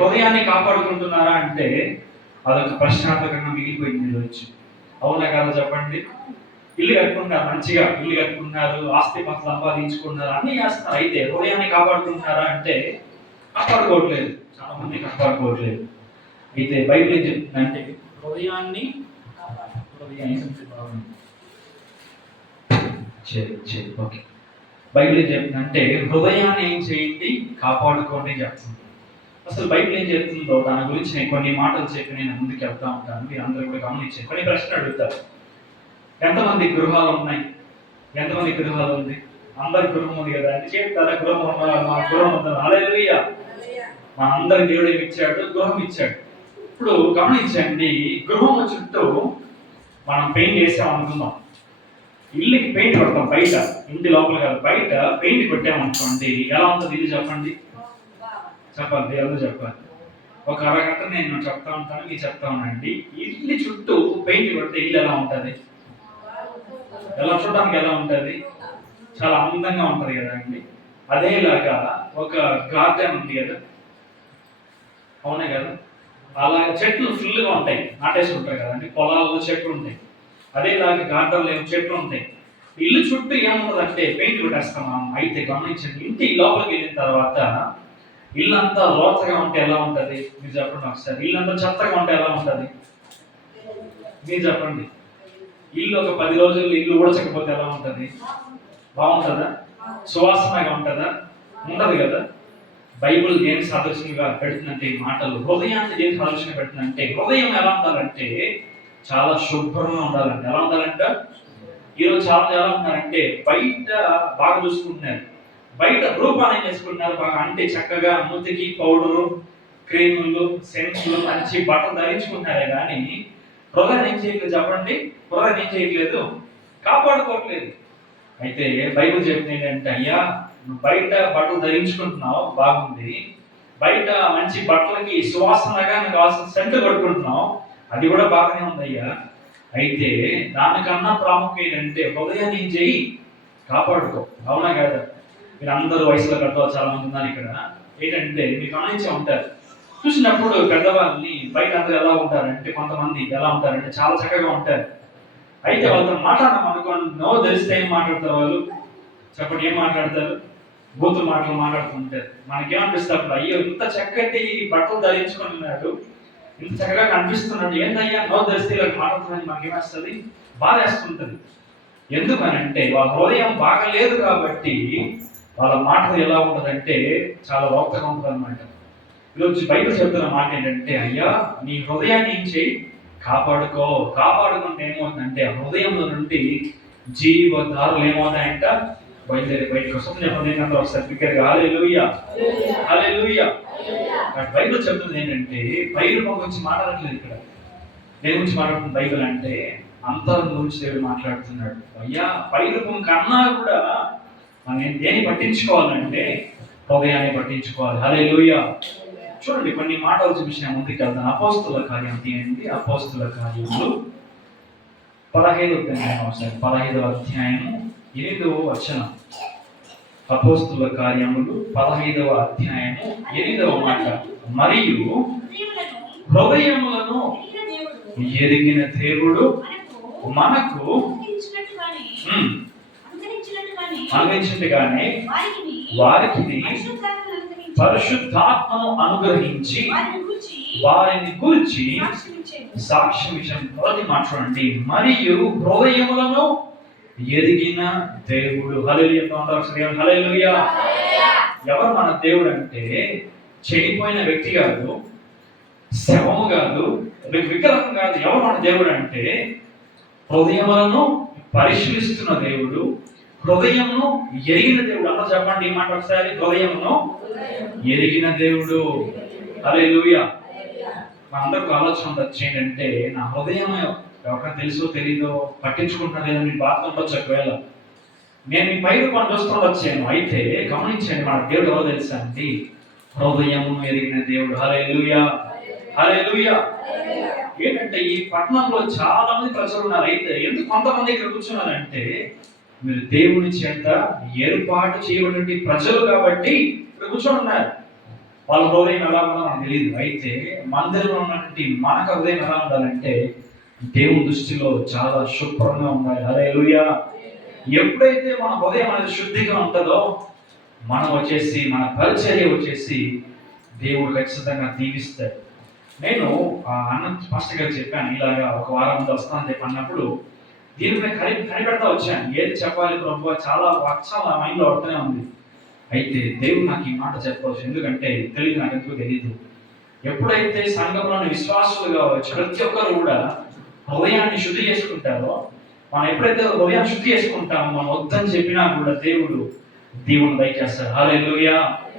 హృదయాన్ని కాపాడుకుంటున్నారా అంటే అదొక ప్రశ్నార్థకంగా మిగిలిపోయింది ఈరోజు. అవునా కదా చెప్పండి? ఇల్లు కట్టుకుంటున్నారు, మంచిగా ఇల్లు కట్టుకుంటున్నారు, ఆస్తి పాస్తులు సంపాదించుకుంటున్నారు, అన్నీ చేస్తున్నారు. అయితే హృదయాన్ని కాపాడుకుంటున్నారా అంటే కాపాడుకోవట్లేదు. చాలా మంది కాపాడుకోవట్లేదు. అయితే బైబిల్ ఏం చెప్తుందంటే హృదయాన్ని ఓకే, బైబిల్ ఏం చెప్తుందంటే హృదయాన్ని ఏం చేయండి, కాపాడుకోండి చెప్తుంది. అసలు బైబిల్ ఏం చెప్తుందో దాని గురించి నేను కొన్ని మాటలు చెప్పి నేను ముందుకు వెళ్తా ఉంటాను. మీరు అందరూ కూడా గమనించండి. కొన్ని ప్రశ్నలు అడుగుతారు. ఎంతమంది గృహాలు ఉన్నాయి? ఎంతమంది గృహాలు ఉంది? అందరి గృహం ఉంది కదా అంటే చెప్తారా? గృహం ఉన్నారు, మా గృహం ఉన్నారు. హల్లెలూయా. మా అందరి దేవుడు ఏమి ఇచ్చాడు? గృహం ఇచ్చాడు. ఇప్పుడు గమనించండి, గృహం చుట్టూ మనం పెయింట్ వేసాం అనుకుందాం. ఇల్లుకి పెయింట్ కొడతాం బయట, ఇంటి లోపల కాదు, బయట పెయింట్ కొట్టామనుకోండి, ఎలా ఉంటుంది ఇది చెప్పండి? చెప్పాలి, ఎవరు చెప్పాలి? ఒక అరగంట నేను చెప్తా ఉంటాను, మీరు చెప్తా ఉండండి. ఇల్లు చుట్టూ పెయింట్ కొడితే ఇల్లు ఎలా ఉంటుంది? ఎలా చూడడానికి ఎలా ఉంటుంది? చాలా అందంగా ఉంటుంది కదా అండి. అదేలాగా ఒక గార్డెన్ ఉంది కదా, అవునే కదా? అలా చెట్లు ఫుల్గా ఉంటాయి, నాటేసి ఉంటాయి కదండి. పొలాల్లో చెట్లు ఉంటాయి. అదేలాగా గార్డెన్లో ఏమో చెట్లు ఉంటాయి. ఇల్లు చుట్టూ ఏముంటుందంటే పెయింట్ కొట్టేస్తాం మనం. అయితే గమనించండి, ఇంటి లోపలికి వెళ్ళిన తర్వాత ఇల్లు అంతా లోతగా ఉంటే ఎలా ఉంటుంది? మీరు చెప్పండి ఒకసారి. ఇల్లు అంతా చెత్తగా ఉంటే ఎలా ఉంటుంది? మీరు చెప్పండి. ఇల్లు ఒక 10 రోజుల్లో ఇల్లు ఊడచకపోతే ఎలా ఉంటుంది? బాగుంటుందా? సువాసనగా ఉంటుందా? ఉండదు కదా. బైబిల్ దేని సాదృశ్యంగా పెడుతుందంటే ఈ మాటలు హృదయాన్ని దేని సాదృశ్యంగా పెడుతుందంటే హృదయం ఎలా ఉండాలంటే చాలా శుభ్రంగా ఉండాలంటే. ఎలా ఉండాలంట? ఈరోజు చాలా ఎలా ఉన్నారంటే బయట బాగా చూసుకుంటున్నారు, బయట రూపాన్ని చేసుకుంటున్నారు బాగా, అంటే చక్కగా మూతికి పౌడరు, క్రీములు, సెంట్లు, మంచి బట్టలు ధరించుకుంటున్నారే కానీ హృదయాన్ని ఏం చేయట్లేదు చెప్పండి? హృదయాన్ని ఏం చేయట్లేదు, కాపాడుకోవట్లేదు. అయితే బైబిల్ చెప్తుంది ఏంటంటే, అయ్యా నువ్వు బయట బట్టలు ధరించుకుంటున్నావు బాగుంది, బయట మంచి బట్టలకి సువాసనగా నువ్వు కావాల్సిన సెంట్లు కొట్టుకుంటున్నావు, అది కూడా బాగానే ఉందయ్యా. అయితే దానికన్నా ప్రాముఖ్యం ఏంటంటే హృదయాన్ని ఏం చేయి, కాపాడుకో. అవునా కదా? మీరు అందరూ వయసులో పెద్దవాళ్ళు చాలా మంది ఉన్నారు ఇక్కడ. ఏంటంటే మీకు గమనించే ఉంటారు, చూసినప్పుడు పెద్దవాళ్ళని బయట అందరూ ఎలా ఉంటారంటే, కొంతమంది ఎలా ఉంటారంటే చాలా చక్కగా ఉంటారు. అయితే వాళ్ళతో మాట్లాడడం అనుకోండి, నో తెలిస్తే ఏం మాట్లాడతారు వాళ్ళు చెప్పండి? ఏం మాట్లాడతారు? బూతులు మాటలు మాట్లాడుతుంటారు. మనకేమనిపిస్తుంది అప్పుడు, అయ్యో ఇంత చక్కటి బట్టలు ధరించుకున్నాడు, ఇంత చక్కగా కనిపిస్తున్నాడు, ఏంటయ్యా నో తెలిస్తే ఇలా మాట్లాడుతున్నాడు, మనకేమేస్తుంది? బాధ వేస్తుంటుంది. ఎందుకనంటే వాళ్ళ హృదయం బాగలేదు కాబట్టి వాళ్ళ మాటలు ఎలా ఉంటుందంటే చాలా లోపగా ఉంటుంది అనమాట. ఈరోజు బైబిల్ చెప్తున్న మాట ఏంటంటే, అయ్యా నీ హృదయాన్ని ఏం చేయి, కాపాడుకో. కాపాడుకుంటే ఏమవుతుందంటే హృదయంలో నుండి జీవధారులు ఏమవుతాయంట, బయలుదేరి బయటకు వస్తుంది. చెప్పండి ఒకసారి బిగ్గరగా హల్లెలూయా, హల్లెలూయా. బైబిల్ చెప్తుంది ఏంటంటే పైరూపం గురించి మాట్లాడట్లేదు ఇక్కడ. దేని గురించి మాట్లాడుతుంది బైబిల్ అంటే? అంతరం గురించి దేవుడు మాట్లాడుతున్నాడు. అయ్యా పైరూపం కన్నా కూడా మనం దేన్ని పట్టించుకోవాలంటే హృదయాన్ని పట్టించుకోవాలి. హల్లెలూయా. చూడండి కొన్ని మాటలు చూపించిన ముందుకు వెళ్తాను. అపోస్తుల కార్యం తీయండి. అపోస్తుల కార్యములు 15వ అధ్యాయము 8వ వచనం. అపోస్తుల కార్యములు 15వ అధ్యాయము 8వ మాట. మరియు హృదయములను ఎరిగిన దేవుడు మనకు అందించినట్టుగానే వారికి పరిశుద్ధాత్మను అనుగ్రహించి వారిని గురించి సాక్ష్యం విషయం. మొదటి మాట చూడండి, మరియు హృదయములను ఎరిగిన దేవుడు. హల్లెలూయా, హల్లెలూయా. ఎవరు మన దేవుడు అంటే చెడిపోయిన వ్యక్తి కాదు, శవము కాదు, విగ్రహం కాదు. ఎవరు మన దేవుడు అంటే హృదయములను పరిశీలిస్తున్న దేవుడు, హృదయమును ఎరిగిన దేవుడు. అన్న చెప్పండి ఈ మాట ఒకసారి, హృదయమును ఎరిగిన దేవుడు. హల్లెలూయా. మనందరికీ ఆలోచన ఉండొచ్చు ఏంటంటే, నా హృదయం ఎవరికైనా తెలుసో తెలీదో పట్టించుకుంటున్నా లేదని మీ బాధ ఉండొచ్చు. ఒకవేళ నేను మీ పై రూపాన్ని చూస్తుండొచ్చాను. అయితే గమనించండి, మన దేవుడు ఎవరో తెలుసా అండి? హృదయమును ఎరిగిన దేవుడు. హల్లెలూయా, హల్లెలూయా. ఏంటంటే ఈ పట్టణంలో చాలా మంది ప్రజలు ఉన్నారు. అయితే ఎందుకు కొంతమంది ఇక్కడ కూర్చున్నారంటే మీరు దేవుని చేత ఏర్పాటు చేయబడిన ప్రజలు కాబట్టి ఇక్కడ కూర్చొని ఉన్నారు. వాళ్ళ హృదయం ఎలా ఉందో మనకు తెలియదు. అయితే మందిరంలో ఉన్నటువంటి మనకు హృదయం ఎలా ఉండాలంటే దేవుని దృష్టిలో చాలా శుభ్రంగా ఉండాలి. హల్లెలూయా. ఎప్పుడైతే మన హృదయం అనేది శుద్ధిగా ఉంటుందో మనం వచ్చేసి మన పరిచర్య వచ్చేసి దేవుడు ఖచ్చితంగా దీవిస్తాడు. నేను అన్న పాస్టర్ గారు చెప్పాను, ఇలాగా ఒక వారం ముందు వస్తానని చెప్పి అన్నప్పుడు దీనిపై కనిపెడతా వచ్చాను. ఏది చెప్పాలి ప్రభు, చాలా చాలా మైండ్లో పడుతూనే ఉంది. అయితే దేవుడు నాకు ఈ మాట చెప్పవచ్చు, ఎందుకంటే తెలియదు, నాకు ఎందుకు తెలియదు. ఎప్పుడైతే సంఘంలోని విశ్వాసులు కావచ్చు ప్రతి ఒక్కరు కూడా హృదయాన్ని శుద్ధి చేసుకుంటారో, మనం ఎప్పుడైతే హృదయాన్ని శుద్ధి చేసుకుంటామో మనం వద్దని చెప్పినా కూడా దేవుడు దయచేస్తాడు. హల్లెలూయా.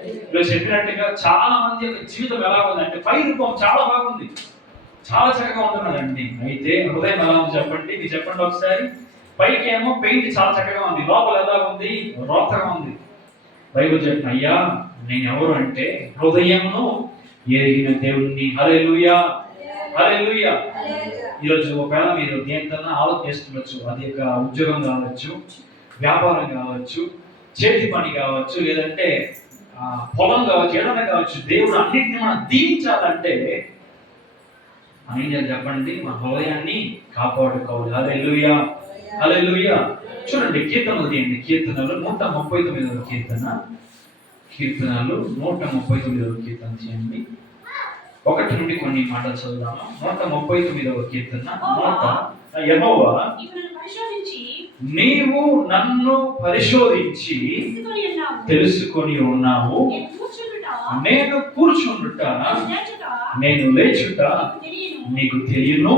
ఈరోజు చెప్పినట్టుగా చాలా మంది యొక్క జీవితం ఎలా ఉందంటే పై రూపం చాలా బాగుంది, చాలా చక్కగా ఉంటున్నదండి. అయితే హృదయం ఎలా ఉంది చెప్పండి, మీరు చెప్పండి ఒకసారి. పైకి ఏమో పెయింట్ చాలా చక్కగా ఉంది, లోపల ఎలా ఉంది, రోతగా ఉంది. బైబిల్ చెప్పిన అయ్యా నేను ఎవరు అంటే హృదయమును ఎరిగిన దేవుణ్ణి. హల్లెలూయా. హల్లెలూయా. ఈరోజు ఒకవేళ మీరు దేనికన్నా ఆలోచిస్తుండొచ్చు, అది ఒక ఉద్యోగం కావచ్చు, వ్యాపారం కావచ్చు, చేతి పని కావచ్చు, లేదంటే పొలం కావచ్చు, ఏదైనా కావచ్చు. దేవుడు అన్నింటినీ మనం దీవించాలంటే మనం ఏం చేయాలి చెప్పండి, మన హృదయాన్ని కాపాడుకోవాలి. హల్లెలూయా. హల్లెలూయా. చూడండి కీర్తనలు తీయండి. కీర్తనలు 139వ కీర్తన. కీర్తనలు 139వ కీర్తన చేయండి. 1 నుండి కొన్ని మాటలు చదువుదాము. 139వ కీర్తన. యెహోవా నీవు నన్ను పరిశోధించి తెలుసుకొని ఉన్నావు. నేను కూర్చుండుట నేను లేచుట నీకు తెలియను.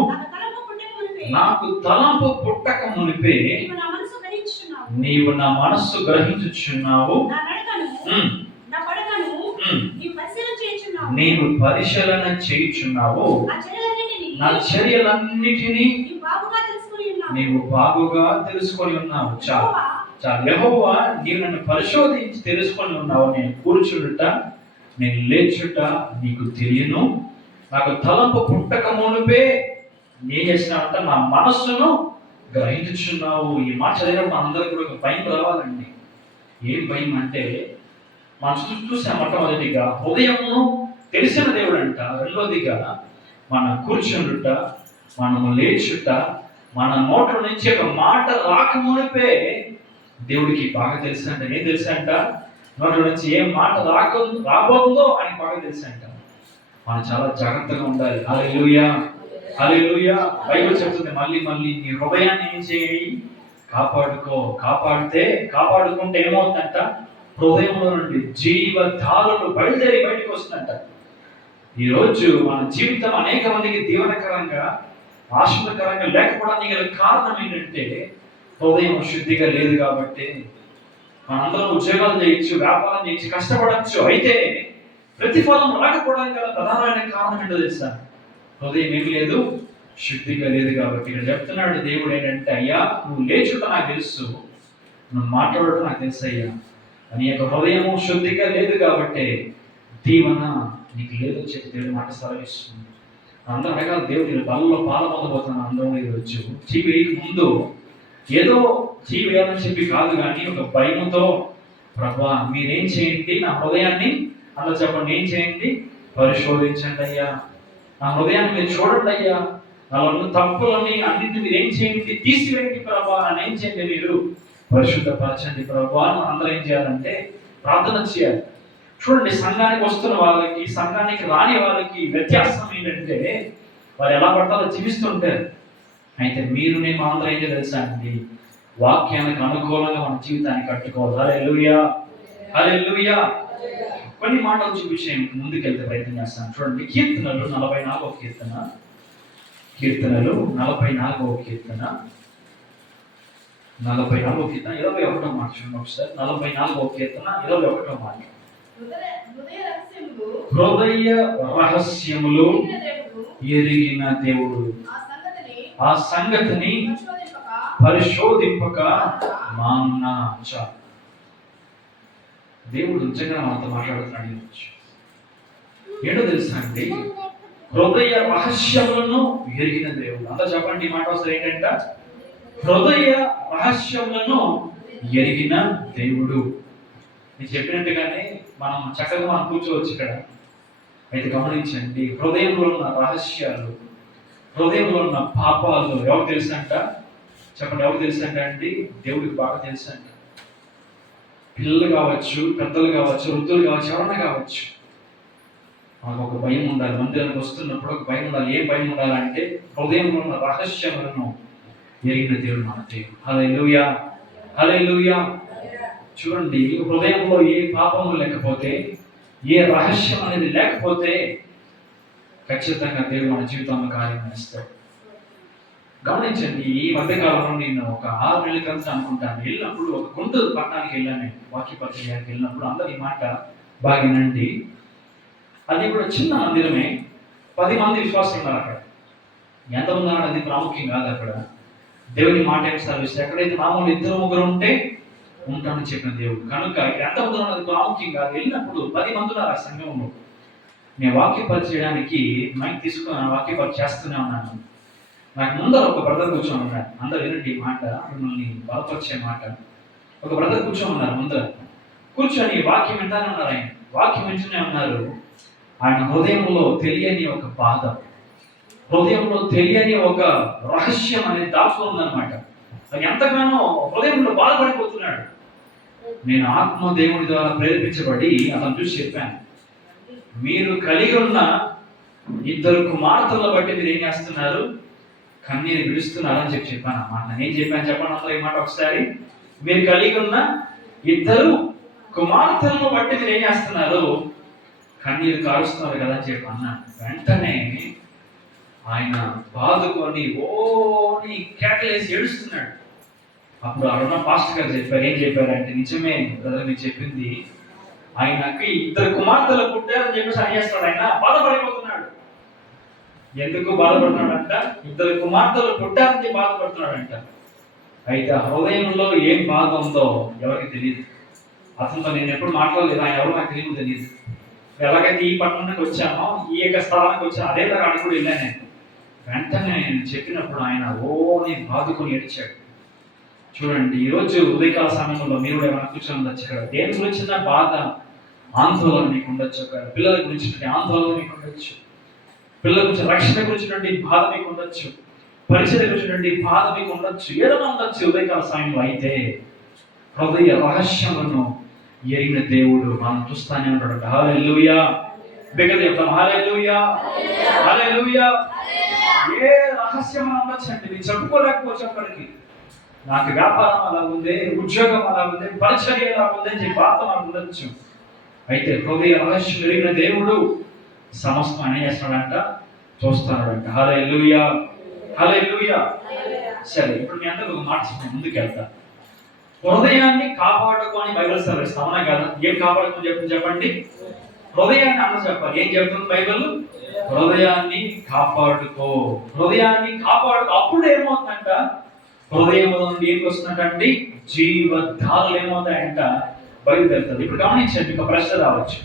నాకు తలంపు పుట్టక మునిపే నీవు నా మనస్సు గ్రహించుచున్నావు. నీవు పరిశీలన చేయుచున్నావు. నా చర్యలన్నిటినీ నీవు బాగుగా తెలుసుకొని ఉన్నావు. చాలు యెహోవా నీవు నన్ను పరిశోధించి తెలుసుకొని ఉన్నావు. నేను కూర్చుండుట నేను లేచుట నీకు తెలియను. నాకు తలంపు పుట్టక మునిపే ఏం చేసినావంట, నా మనస్సును గ్రహించుచున్నావు. ఈ మాట చదివినప్పుడు అందరికీ కూడా ఒక భయం రావాలండి. ఏం భయం అంటే మనం చూసే మొట్టమొదటిగా హృదయమును తెలిసిన దేవుడు అంట. రెండోదిగా మన కూర్చుండుట, మనము లేచుట, మన నోట్ల నుంచి ఒక మాట రాకమునిపే దేవుడికి బాగా తెలుసు అంట. ఏం తెలుసు అంట, నోట్ల నుంచి ఏం మాట రాబోతుందో అని బాగా తెలుసు అంట. మనం చాలా జాగ్రత్తగా ఉండాలి. హల్లెలూయా. హల్లెలూయా. బైబిల్ చెప్తుంది మళ్ళీ నీ హృదయాన్ని ఏం చేయి, కాపాడుకుంటే ఏమవుతుందంట, హృదయంలో నుండి జీవధారలు బయటికి వస్తుందంట. ఈరోజు మన జీవితం అనేక మందికి దీవనకరంగా ఆశీర్వదకరంగా లేకపోవడానికి గల కారణం ఏంటంటే హృదయం శుద్ధిగా లేదు కాబట్టి. మనందరం ఉద్యోగాలు చేయొచ్చు, వ్యాపారం చేయొచ్చు, కష్టపడచ్చు, అయితే ప్రతిఫలం రాకపోవడానికి గల ప్రధానమైన కారణం ఏంటో తెలుసా, హృదయం ఏమి లేదు, శుద్ధిగా లేదు కాబట్టి. ఇక్కడ చెప్తున్నాడు దేవుడు ఏంటంటే, అయ్యా నువ్వు లేచుట నాకు తెలుసు, నువ్వు మాట్లాడటం నాకు తెలుసు అయ్యా, నీ యొక్క హృదయము శుద్ధిగా లేదు కాబట్టి దీవెన నీకు లేదు చెప్పి దేవుడు మాట సెలవిస్తుంది. అందరూ అడగాలి, దేవుడు బలలో పాల పొందబోతున్నాను అందరం ఈరోజు. టీవీ ముందు ఏదో టీవీ వేయాలని చెప్పి కాదు, కానీ ఒక భయముతో ప్రభా మీరేం చేయండి, నా హృదయాన్ని అలా చెప్పండి, ఏం చేయండి, పరిశోధించండి అయ్యా, నా హృదయాన్ని మీరు చూడండి అయ్యా, నాలో ఉన్న తప్పులని అన్నింటినీ మీరు ఏం చేయండి, తీసివేయండి ప్రభా, నన్ను ఏం చేయండి, మీరు పరిశుద్ధపరచండి ప్రభా. అందరూ ఏం చేయాలంటే ప్రార్థన చేయాలి. చూడండి, సంఘానికి వస్తున్న వాళ్ళకి సంఘానికి రాని వాళ్ళకి వ్యత్యాసం ఏంటంటే వారు ఎలా పడతారో జీవిస్తుంటారు. అయితే మీరు నేను అందరూ ఏం తెలుసా అండి, వాక్యానికి అనుకూలంగా మన జీవితాన్ని కట్టుకోవాలి. హల్లెలూయా. హల్లెలూయా. కొన్ని మాటలు చూపించే ముందుకెళ్తే ప్రయత్నం చేస్తాను. చూడండి, కీర్తనలు 44వ కీర్తన. కీర్తనలు 44వ కీర్తన 21వ మాట చూడండి ఒకసారి. 44వ కీర్తన 21వ మాట. హృదయ రహస్యములు ఎరిగిన దేవుడు ఆ సంగతిని పరిశోధింపక మాన్నాచ. దేవుడు నిజంగా మనతో మాట్లాడుతున్నాడు. ఏంటో తెలుసా అండి, హృదయ రహస్యములను ఎరిగిన దేవుడు. అంతా చెప్పండి, ఈ మాట వస్తుంది ఏంటంట, హృదయ రహస్యములను ఎరిగిన దేవుడు. నేను చెప్పినట్టుగానే మనం చక్కగా కూర్చోవచ్చు ఇక్కడ, అయితే గమనించండి, హృదయంలో ఉన్న రహస్యాలు, హృదయంలో ఉన్న పాపాలు ఎవరు తెలుసంట? చెప్పండి, ఎవరు తెలుసంట అండి? దేవుడికి బాగా తెలుసంట. పిల్లలు కావచ్చు, పెద్దలు కావచ్చు, వృద్ధులు కావచ్చు, ఎవరన్నా కావచ్చు. మనకు ఒక భయం ఉండాలి. మందిరానికి వస్తున్నప్పుడు ఒక భయం ఉండాలి. ఏం భయం ఉండాలంటే హృదయంలో ఉన్న రహస్యములను ఎరిగిన దేవుడు మన దేవుడు. హల్లెలూయా, హల్లెలూయా. చూడండి, హృదయంలో ఏ పాపము లేకపోతే, ఏ రహస్యం అనేది లేకపోతే ఖచ్చితంగా దేవుడు మన జీవితంలో కార్యం చేస్తాడు. గమనించండి, ఈ మధ్యకాలంలో నేను ఒక 6 నెలల క్రితం అనుకుంటాను వెళ్ళినప్పుడు, ఒక గుంటూరు పట్టణానికి వెళ్ళాను. నేను వాక్య పరిచర్యకి వెళ్ళినప్పుడు అందరూ ఈ మాట బాగా వినండి. అది కూడా చిన్న మందిరమే, 10 మంది విశ్వాసం ఉన్నారు అక్కడ. ఎంతమంది ఉన్నాడు అది ప్రాముఖ్యం కాదు. అక్కడ దేవుని మాట సర్వీస్ ఎక్కడైతే మామూలు 2-3 ఉంటే ఉంటామని చెప్పిన దేవుడు కనుక ఎంతమంది ఉన్నాడు అది ప్రాముఖ్యం కాదు. వెళ్ళినప్పుడు 10 మంది ఉన్నారు ఆ సంఘంలో. నేను వాక్య పరిచయడానికి మైక్ తీసుకుని వాక్య పరిచయం చేస్తూనే ఉన్నాను. నాకు ముందర ఒక బ్రదర్ కూర్చొని ఉన్నారు. అందరూ వినండి ఈ మాట, మిమ్మల్ని బలపరిచే మాట. ఒక బ్రదర్ కూర్చొని ఉన్నారు ముందర. కూర్చొని వాక్యం వింటానే ఉన్నారు. ఆయన వాక్యం వింటూనే ఉన్నారు. ఆయన హృదయంలో తెలియని ఒక బాధ, హృదయంలో తెలియని ఒక రహస్యం అనేది దాచుకుని ఉందన్నమాట. ఎంతగానో హృదయంలో బాధపడిపోతున్నాడు. నేను ఆత్మ దేవుడి ద్వారా ప్రేరేపించబడి అతను చూసి చెప్పాను, మీరు కలిగి ఉన్న 2 కుమార్తెలను బట్టి మీరు ఏం చేస్తున్నారు? కన్నీరు విడుస్తున్నారని చెప్పాను అన్నమాట. నేను ఏం చెప్పాను చెప్పండి అందరూ ఈ మాట ఒకసారి. మీరు కలిగి ఉన్న 2 కుమార్తెలను బట్టి మీరు ఏం చేస్తున్నారు? కన్నీరు కారుస్తున్నారు కదా అని చెప్పి అన్నాను. వెంటనే ఆయన బాధకొని ఓని కేకలేసి ఏడుస్తున్నాడు. అప్పుడు అరుణ పాస్టర్ గారు చెప్పారు. ఏం చెప్పారంటే, నిజమే బ్రదర్ మీరు చెప్పింది, ఆయనకి 2 కుమార్తెలు పుట్టారని చెప్పేసి అని చేస్తాడు. ఆయన బాధపడిపోతున్నాడు. ఎందుకు బాధపడుతున్నాడంట? 2 కుమార్తెలు పుట్టారని బాధపడుతున్నాడంట. అయితే హృదయంలో ఏం బాధ ఉందో ఎవరికి తెలియదు. అతనితో నేను ఎప్పుడు మాట్లాడలేదు, ఆయన ఎవరు నాకు తెలియదు. ఎలాగైతే ఈ పట్టణానికి వచ్చానో, ఈ యొక్క స్థలానికి వచ్చానో అదే తరగతి కూడా వెళ్ళాను నేను. వెంటనే నేను చెప్పినప్పుడు ఆయన ఓని బాదుకొని ఏడ్చాడు. చూడండి, ఈరోజు ఉదయకాల సమయంలో మీరు ఏమైనా కూర్చొని ఉండొచ్చు. ఇక్కడ దేని గురించిన బాధ, ఆందోళన మీకు ఉండొచ్చు. పిల్లల గురించి ఆందోళన మీకు ఉండొచ్చు. పిల్లల గురించి రక్షణ గురించినటువంటి బాధ మీకు ఉండొచ్చు. పరిచయ గురించినటువంటి బాధ మీకు ఉండొచ్చు. ఏదైనా ఉండొచ్చు ఉదయకాల సమయంలో. అయితే హృదయ రహస్యమును ఎరిగిన దేవుడు మనం చూస్తానే ఉంటాడు. హల్లెలూయా, బిగ్గరగా చెప్తాం హల్లెలూయా, హల్లెలూయా. ఏ రహస్యం ఉండొచ్చు అంటే మీరు చెప్పుకోలేకపోవచ్చు. అక్కడికి నాకు వ్యాపారం అలా ఉంది, ఉద్యోగం అలా ఉంది, పరిచర్య అలా ఉంది అని చెప్పి బాధ నాకు ఉండొచ్చు. అయితే హృదయ రహస్యం ఎరిగిన దేవుడు సమస్తం ఏం చేస్తాడంట? చూస్తాడంట. హల్లెలూయా, హల్లెలూయా. సరే, ఇప్పుడు మీ అందరూ ఒక మాట ముందుకు వెళ్తా. హృదయాన్ని కాపాడుకొని బైబిల్ సెలవిస్తా, అవునా కదా? ఏం కాపాడుకొని చెప్పండి. హృదయాన్ని అన్న చెప్పాలి. ఏం చెప్తుంది బైబిల్? హృదయాన్ని కాపాడుకో, హృదయాన్ని కాపాడుకో. అప్పుడు ఏమవుతుందంట? హృదయంలో నుండి ఏం వస్తుందంటే జీవధారలు ఏమవుతాయంట? బయలుదేరుతుంది. ఇప్పుడు గమనించండి, ఒక ప్రశ్న రావచ్చు.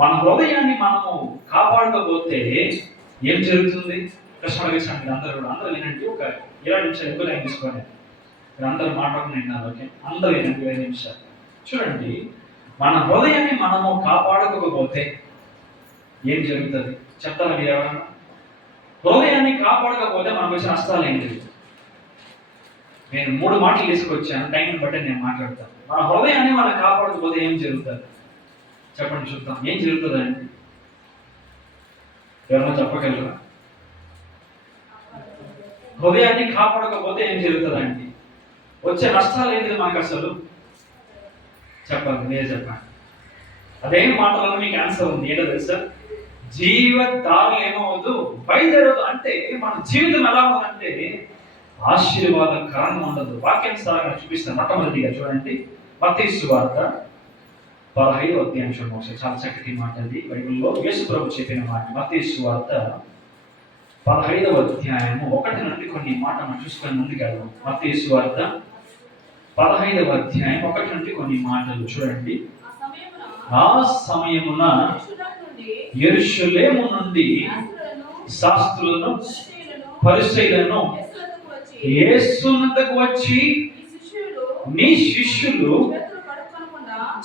మన హృదయాన్ని మనము కాపాడుకోకపోతే ఏం జరుగుతుంది? ప్రశ్న అడిగించండి. అందరూ వినండి. ఒక 20 నిమిషాలు ఎక్కువ టైం తీసుకోండి. మీరు అందరూ మాట్లాడుకుని విన్నారు. ఓకే, అందరూ వినండి 20 నిమిషాలు. చూడండి, మన హృదయాన్ని మనము కాపాడుకోకపోతే ఏం జరుగుతుంది చెప్తారా మీరు ఎవరన్నా? హృదయాన్ని కాపాడకపోతే మనకు వచ్చిన నష్టాలు ఏంటి? నేను 3 మాటలు తీసుకొచ్చాను, టైంని బట్టి నేను మాట్లాడతాను. మన హృదయాన్ని మనం కాపాడకపోతే ఏం జరుగుతుంది చెప్పండి, చూద్దాం. ఏం జరుగుతుంది అండి? ఎవరన్నా చెప్పగలరా? హృదయాన్ని కాపాడకపోతే ఏం జరుగుతుందండి? వచ్చే నష్టాలు ఏంటిది మనకు అసలు? చెప్పండి, మీరే చెప్పండి. అదేం మాటలలో మీకు ఆన్సర్ ఉంది. ఏంటో తెలుసా? జీవధారలు ఏమవద్దు, బయలుదేరదు. అంటే మన జీవితం ఎలా ఉందంటే ఆశీర్వాదకరంగా ఉండదు. వాక్యానుసారంగా చూపిస్తాను. మొట్టమొదటిగా చూడండి, మత్తయి సువార్త 15వ అధ్యాయం చూడండి. చాలా చక్కటి మాట అది. బైబిల్లో యేసు ప్రభు చెప్పిన మాట. మత్తయి సువార్త 15వ అధ్యాయము 1 నుండి కొన్ని మాట మనం చూసుకొని ముందుకెళ్దాం. మత్తయి సువార్త 15వ అధ్యాయం 1 నుండి కొన్ని మాటలు చూడండి. ఆ సమయమున యెరూషలేము నుండి శాస్త్రులను పరిసయ్యులను యేసునద్దకు వచ్చి, నీ శిష్యులు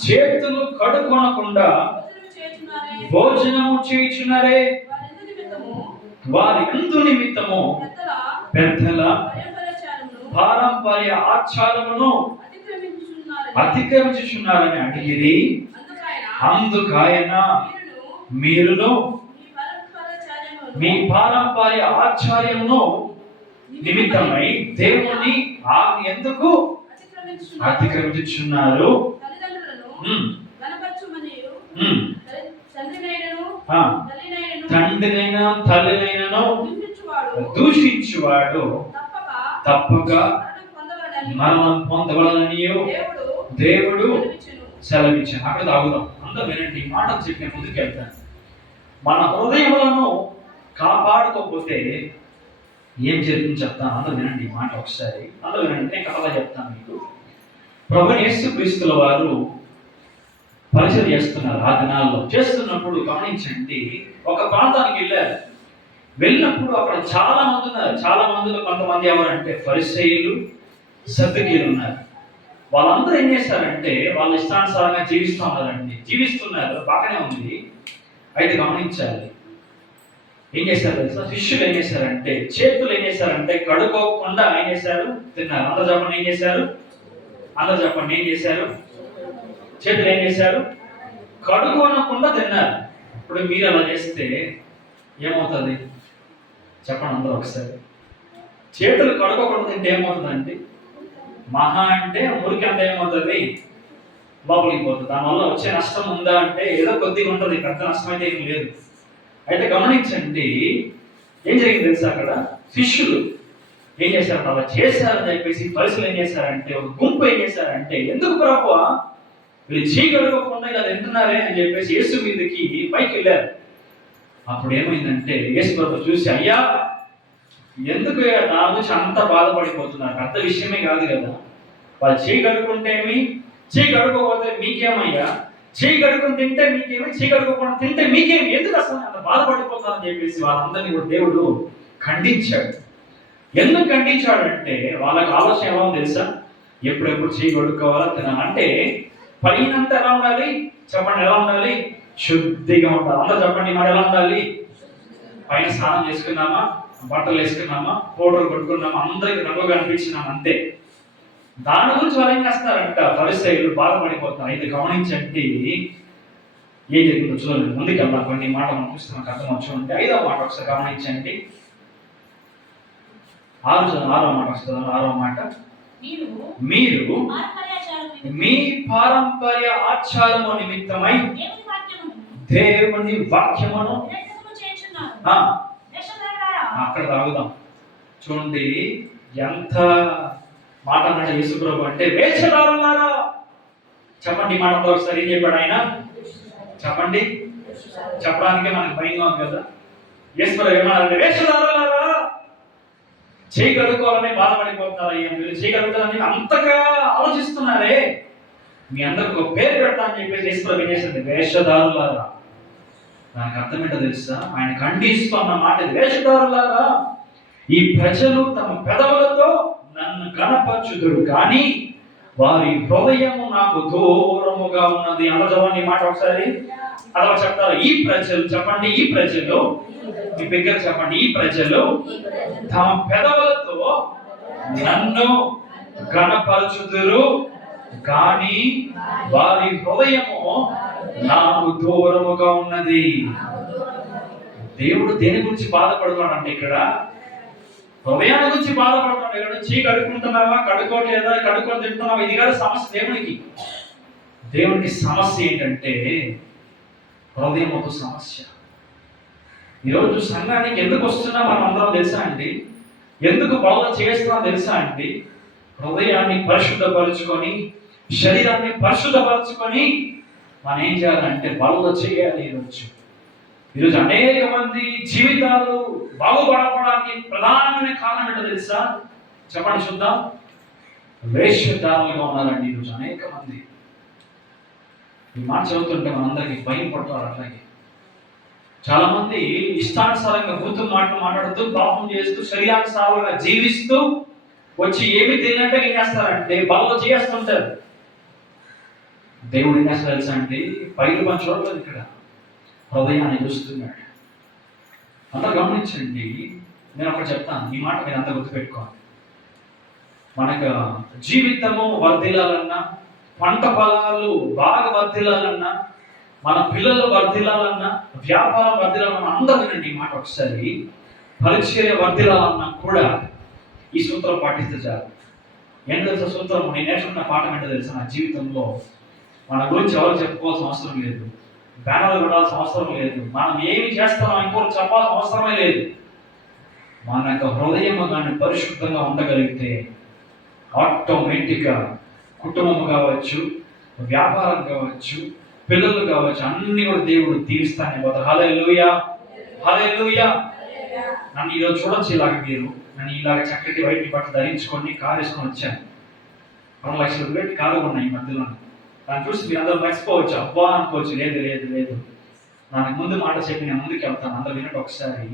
చేతులు కడుక్కొనకుండా భోజనము చేయుచున్నారే వారి ఎందు నిమిత్తము పెద్దల పారంపర్య ఆచారమును అతిక్రమించుచున్నారని అడిగిరి. అందుకాయన మీరును మీ పారంపర్య ఆచార్యమును నిమిత్తమై దేవుని ఆజ్ఞ ఎందుకు అతిక్రమించుచున్నారు? తండ్రినైనా తల్లినైనను దూషించువాడు తప్పక మరణం పొందవలనని దేవుడు సెలవిచ్చాను. అక్కడ తాగుదాం. అందరూ వినండి, ఈ మాట చెప్పిన ముందుకు వెళ్తాను. మన హృదయములను కాపాడుకోకపోతే ఏం జరుగుతుంది చెప్తాను. అందరూ వినండి ఈ మాట ఒకసారి. అందరూ వినండి, నేను కథగా చెప్తాను మీకు. ప్రభువు యేసుక్రీస్తుల వారు పరిచయం చేస్తున్నారు. ఆ దినాల్లో చేస్తున్నప్పుడు గమనించండి, ఒక ప్రాంతానికి వెళ్ళినప్పుడు అక్కడ చాలా మంది ఉన్నారు. చాలా మందిలో కొంతమంది ఎవరంటే ఫరిసయ్యులు, సద్దుకీయులు ఉన్నారు. వాళ్ళందరూ ఏం చేశారంటే వాళ్ళ ఇష్టానుసారంగా జీవిస్తున్నారు. బాగానే ఉంది. అయితే గమనించాలి, ఏం చేశారు తెలుసా? శిష్యులు ఏం చేశారంటే చేతులు ఏం చేశారంటే కడుక్కోకుండా ఏం చేశారు? తిన్నారు. అందరూ చెప్పండి ఏం చేశారు? అందరూ చెప్పండి ఏం చేశారు? చేతులు ఏం చేశారు? కడుక్కోనకుండా తిన్నారు. ఇప్పుడు మీరు అలా చేస్తే ఏమవుతుంది చెప్పండి అందరూ ఒకసారి. చేతులు కడుక్కోకుండా తింటే ఏమవుతుందండి? మహా అంటే మురికి అంత ఏమవుతుంది? లోపలికి పోతుంది. దానివల్ల వచ్చే నష్టం ఉందా అంటే ఏదో కొద్దిగా ఉంటుంది, పెద్ద నష్టం అయితే ఏం లేదు. అయితే గమనించండి, ఏం జరిగింది తెలుసా? అక్కడ శిష్యులు ఏం చేశారంటే అలా చేశారని చెప్పేసి పరిస్థితులు ఏం చేశారంటే ఒక గుంపు ఏం చేశారంటే, ఎందుకు ప్రభువా వీళ్ళు చీకడుకోకుండా ఇలా తింటున్నారే అని చెప్పేసి యేసు మీదకి పైకి వెళ్ళారు. అప్పుడు ఏమైందంటే యేసు ప్రభు చూసి, అయ్యా ఎందుకు నా గురించి అంత బాధపడిపోతున్నారు? పెద్ద విషయమే కాదు కదా. వాళ్ళు చీకడుకుంటేమి, చీకడుకోకపోతే మీకేమయ్యా? చీకడుకుని తింటే మీకేమి, చీకడుకోకుండా తింటే మీకేమి? ఎందుకు అసలు అంత బాధపడిపోతారని చెప్పేసి వాళ్ళందరినీ కూడా దేవుడు ఖండించాడు. ఎందుకు ఖండించాడంటే వాళ్ళకి ఆలోచన ఎలా తెలుసా? ఎప్పుడెప్పుడు చీకడుకోవాలా తినాలంటే పైనంతా ఎలా ఉండాలి చెప్పండి? ఎలా ఉండాలి? శుద్ధిగా ఉండాలి. అందరూ చెప్పండి మరి ఎలా ఉండాలి? పైన స్నానం చేసుకున్నామా, బట్టలు వేసుకున్నామా, పౌడర్ కొట్టుకున్నామా, అందరికి రంగుగా అనిపించినాం అంతే. దాని గురించి వాళ్ళు ఏం చేస్తున్నారంట? ఫరిసయ్యులు బాధపడిపోతున్నారు. అయితే గమనించండి ఏం జరిగిందో చూడండి. ముందుకు వెళ్దాం. కొన్ని మాట మనం చూస్తే మనకు అర్థం చూడండి. 5వ మాట ఒకసారి గమనించండి. 6వ మాట వస్తుంది. 6వ మాట, మీరు మీ పారంపర్య ఆచారము నిమిత్తమై దేవుని వాక్యమును అక్కడ తాగుదాం. చూడండి ఎంత మాట అన్నాడు యేసుప్రభు అంటే, వేషధారులారా. చెప్పండి మాట ఒకసారి ఏం చెప్పాడు ఆయన? చెప్పండి. చెప్పడానికే మనకు భయంగా ఉంది కదా. యేసుప్రభు ఏమన్నారంటే, వేషధారులారా, చేయగలుగుకోవాలని బాధపడిపోతారా? మీరు చేయగలుగుతారని అంతగా ఆలోచిస్తున్నారే, మీ అందరికి ఒక పేరు పెడతా అని చెప్పేసి యేసుప్రభు ఏం చేసింది? వేషధారులారా. దానికి అర్థం ఏంటో తెలుసా? ఆయన ఖండిస్తున్న మాట, వేషధారులారా, ఈ ప్రజలు తమ పెదవులతో నన్ను కనపరచుదురు కానీ వారి హృదయము నాకు దూరముగా ఉన్నది. అందజవాన్ని మాట ఒకసారి అలా చెప్తారు. ఈ ప్రజలు చెప్పండి, ఈ ప్రజలు మీ దగ్గర చెప్పండి, ఈ ప్రజలు తమ పెదవులతో నన్ను కనపరచుదురు కానీ వారి హృదయము నాకు దూరముగా ఉన్నది. దేవుడు దేని గురించి బాధపడుతున్నాడంటే ఇక్కడ హృదయాన్ని గురించి బాధపడుతున్నాడు. ఇక్కడ కడుక్కుంటున్నావా, కడుక్కోవట్లేదా, కడుక్కొని తింటున్నావా, ఇది కాదు సమస్య. దేవునికి సమస్య ఏంటంటే హృదయం ఒక సమస్య. ఈరోజు సంఘానికి ఎందుకు వస్తున్నా మనం అందరం తెలుసా అండి? ఎందుకు బల చేస్తున్నాం తెలుసా అండి? హృదయాన్ని పరిశుద్ధపరుచుకొని శరీరాన్ని పరిశుద్ధపరచుకొని మనం ఏం చేయాలంటే బల చేయాలి. ఈరోజు అనేక మంది జీవితాలు బాగుపడడానికి ప్రధానమైన కారణం ఏంటో తెలుసా? చెప్పండి చూద్దాం. వేషధారులుగా ఉన్నారండి ఈరోజు అనేక మంది. ఈ మాట చదువుతుంటే మనందరికీ భయం పడతారు. అట్లాగే చాలా మంది ఇష్టానుసారంగా బూతు మాటలు మాట్లాడుతూ పాపం చేస్తూ శరీరానుసారంగా జీవిస్తూ వచ్చి ఏమి తెలియనట్టే ఏం చేస్తారంటే బలలో చేస్తుంటారు. దేవుడు ఏం చేస్తారు తెలుసా అండి? పైలు మనం చూడలేదు ఇక్కడ. హృదయాన్ని చూస్తున్నాడు. అందరూ గమనించండి, నేను ఒకటి చెప్తాను, ఈ మాట మీరు అంతా గుర్తుపెట్టుకోవాలి. మనకు జీవితము వర్ధిల్లాలన్నా, పంట పొలాలు బాగా వర్ధిల్లాలన్నా, మన పిల్లలు వర్ధిల్లాలన్నా, వ్యాపారం వర్ధిల్లాలన్నా, అందరూ వినండి ఈ మాట ఒకసారి. పరిచర్య వర్ధిల్లాలన్నా కూడా ఈ సూత్రం పాటిస్తే చాలు. ఏంటో తెలుసా సూత్రం? నేను నేర్చుకున్న పాఠం ఏంటో తెలుసా? నా జీవితంలో మన గురించి ఎవరు చెప్పుకోవాల్సిన అవసరం లేదు, బ్యానర్లు కొడాల్సిన అవసరం లేదు, మనం ఏమి చేస్తామో ఇంకోటి చెప్పాల్సిన అవసరమే లేదు. మన యొక్క హృదయం కానీ పరిశుద్ధంగా ఉండగలిగితే ఆటోమేటిక్గా కుటుంబం కావచ్చు, వ్యాపారం కావచ్చు, పిల్లలు కావచ్చు, అన్ని కూడా దేవుడు దీవిస్తానే పోతారు. హల్లెలూయా, హల్లెలూయా. నన్ను ఈరోజు చూడొచ్చు ఇలాగ, మీరు నన్ను ఇలాగ చక్కటి వైట్ బట్టలు ధరించుకొని కారు వేసుకొని వచ్చాను. 2 లక్షలు పెట్టి కారు ఉన్నాయి ఈ మధ్యలో. దాన్ని చూసి మీరు అందరూ మర్చిపోవచ్చు, అబ్బా అనుకోవచ్చు. లేదు లేదు లేదు, నాకు ముందు మాట చెప్పి నేను ముందుకు వెళ్తాను. అందరూ వినట్టు ఒకసారి.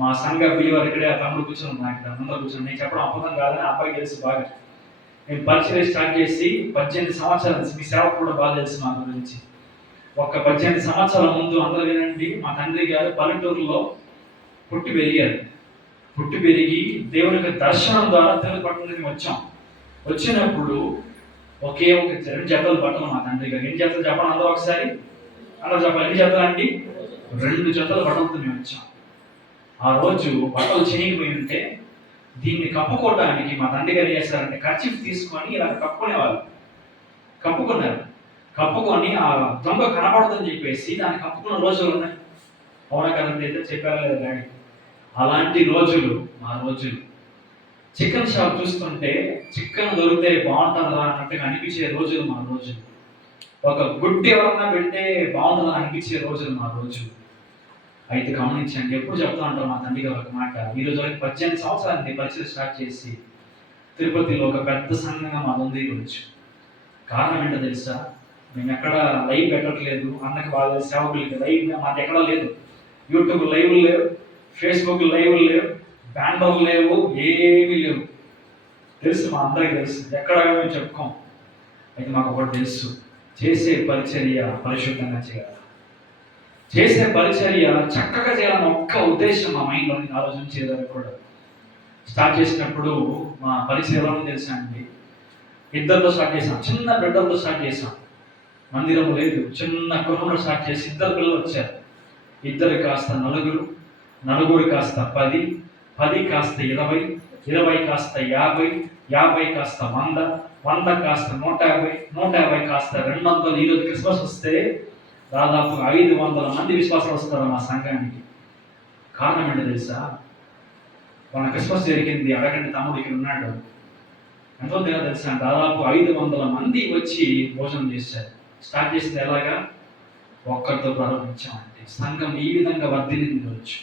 మా సంఘ బిలీవర్ ఇక్కడే తమ్ముడు కూర్చొని నాకు అందరూ కూర్చొని నేను చెప్పడం అబద్ధం కాదని అబ్బాయి తెలుసు బాగా. నేను పరిచయం స్టార్ట్ చేసి 18 సంవత్సరాలు, మీ సేవ కూడా బాగా తెలుసు మా గురించి. ఒక 18 సంవత్సరాల ముందు అందరూ వినండి, మా తండ్రి గారు పల్లెటూరులో పుట్టి పెరిగారు. పుట్టి పెరిగి దేవుని యొక్క దర్శనం ద్వారా తెలుగు పట్టణానికి వచ్చాం. వచ్చినప్పుడు ఒకే ఒక 2 జతల బట్టలు మా తండ్రి గారు. ఎన్ని జతలు చెప్పండి అందరూ ఒకసారి, అందరూ చెప్పాలి. ఎన్ని జతలు అండి? 2 జతల బట్టలతో మేము వచ్చాం. ఆ రోజు బట్టలు చేయకపోయి ఉంటే దీన్ని కప్పుకోవడానికి మా తండ్రి గారు చేశారంటే కర్చీఫ్ తీసుకొని ఇలా కప్పుకునేవాళ్ళు. కప్పుకున్నారు. కప్పుకొని ఆ దొంగ కనపడదని చెప్పేసి దాన్ని కప్పుకున్న రోజులు ఉన్నాయి. అవునా కదండి? అయితే చెప్పారా లేదా డాడీ? అలాంటి రోజులు మా రోజులు. చికెన్ షాప్ చూస్తుంటే చికెన్ దొరికితే బాగుంటుందా అన్నట్టుగా అనిపించే రోజులు మా రోజులు. ఒక గుడ్డి ఎవరన్నా పెడితే బాగుంటుందని అనిపించే రోజులు మా రోజులు. అయితే గమనించండి, ఎప్పుడు చెప్తా ఉంటారు మా తండ్రి గారు ఒక మాట. ఈరోజు 18 సంవత్సరాలు పరిచయం స్టార్ట్ చేసి తిరుపతిలో ఒక పెద్ద సంఘంగా మా ఉంది ఈరోజు. కారణం ఏంటో తెలుసా? మేము ఎక్కడ లైవ్ పెట్టట్లేదు. అన్నకి వాళ్ళ సేవకులకి లైవ్ మాది ఎక్కడా లేదు. యూట్యూబ్ లైవ్లు లేవు, ఫేస్బుక్ లైవ్లు లేవు, బ్యానర్లు లేవు, ఏమీ లేవు. తెలుసు, మా అందరికీ తెలుసు. ఎక్కడ మేము చెప్పుకోం. అయితే మాకు ఒకటి తెలుసు, చేసే పరిచర్య పరిశుద్ధంగా చేయాలి. చేసే పరిచర్య చక్కగా చేయాలని ఒక్క ఉద్దేశం మా మైండ్లో ఆలోచించేదానికి కూడా. స్టార్ట్ చేసినప్పుడు మా పరిచర్యలో తెలుసా అండి, ఇద్దరితో స్టార్ట్ చేసాం. చిన్న బిడ్డలతో స్టార్ట్ చేసాం. మందిరం లేదు, చిన్న గృహంలో స్టార్ట్ చేసి 2 పిల్లలు వచ్చారు. 2 కాస్త 4, 4 కాస్త 10, 10 కాస్త 20, 20 కాస్త 50, 50 కాస్త 100, 100 కాస్త 150, 150 కాస్త 200. ఈరోజు క్రిస్మస్ వస్తే దాదాపు 500 మంది విశ్వాసాలు వస్తారు మా సంఘానికి. కారణం ఏంటో తెలుసా? మన క్రిస్మస్ జరిగింది, అడగండి, తమ్ముడు ఇక్కడ ఉన్నాడు. ఎంతో తిన తెలుసా? దాదాపు 500 మంది వచ్చి భోజనం చేశారు. స్టార్ట్ చేసింది ఎలాగా? ఒక్కరితో ప్రారంభించామంటే సంఘం ఈ విధంగా వర్ధిల్లింది రోజు.